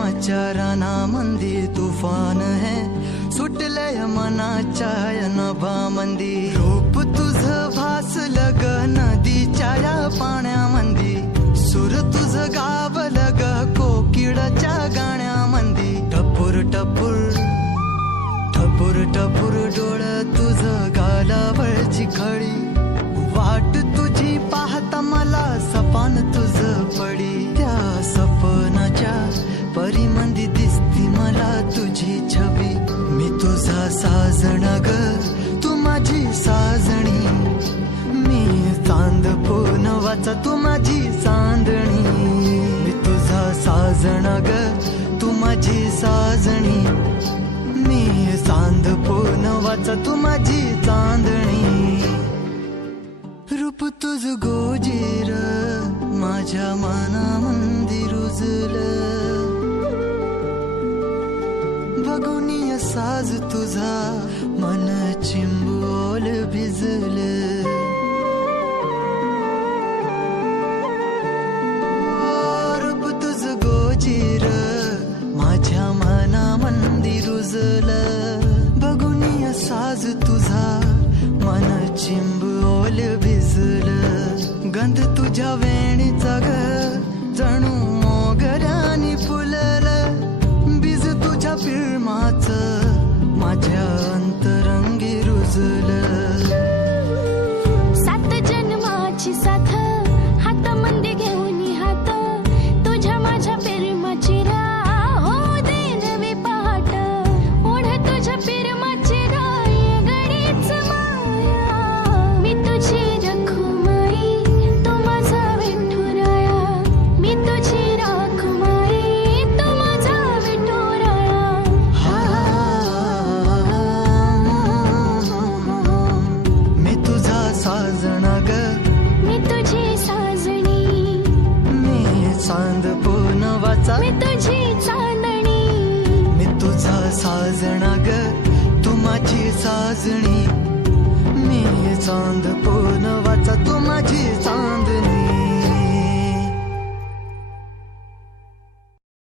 प्रेमाच्या रानामंदी तुफान है सुटलय मनाच्या नभामंदी रूप तुझं भासलं ग नदीच्या या पाण्यामंदी सूर तुझं गावलं ग कोकिळाच्या गाण्यामंदी टपूर टपूर टपूर टपूर डोळं तुझं गालावरची खळी वाट तुझी पाहता मला सपान तुझं पडी त्या सपनाच्या परिमंदी दिसती मला तुझी छबी मी तुझा साजण ग तू माझी साजणी मी चांद पूनवाचा तू माझी चांदणी मी तुझा साजण ग तू माझी साजणी मी चांद पूनवाचा तू माझी चांदणी रूप तुझ गोजीर माझ्या मनामंदी रुजलं बघुनिय साज तुझा मन चिंबोल भिजलं रूप तुझ गोजीर माझ्या मनामंदी रुजलं बघुनिय साज तुझा मन चिंबोल भिजलं गंध तुझ्या वेणीचा ग जणू मोगऱ्यानी फुललं बीज तुझ्या प्रेमाचं माझ्या अंतरंगी रुजलं सात जन्माची साथ हातामध्ये घेऊन हात तुझ्या माझ्या प्रेमाची राह हो दे नवी पहाट ओढ तुझ्या प्रेमाची राय गडीच माया मी तुझी रखुमाई तू माझा विठुराया मी तुझी रखुमाई तू माझा विठुराया मी तुझा साजण ग मी तुझी साजणी मी चांद पूनवाचा मी तुझी चांदणी मी तुझा साजण ग तू माझी साजणी मी चांद पूनवाचा तू माझी चांदणी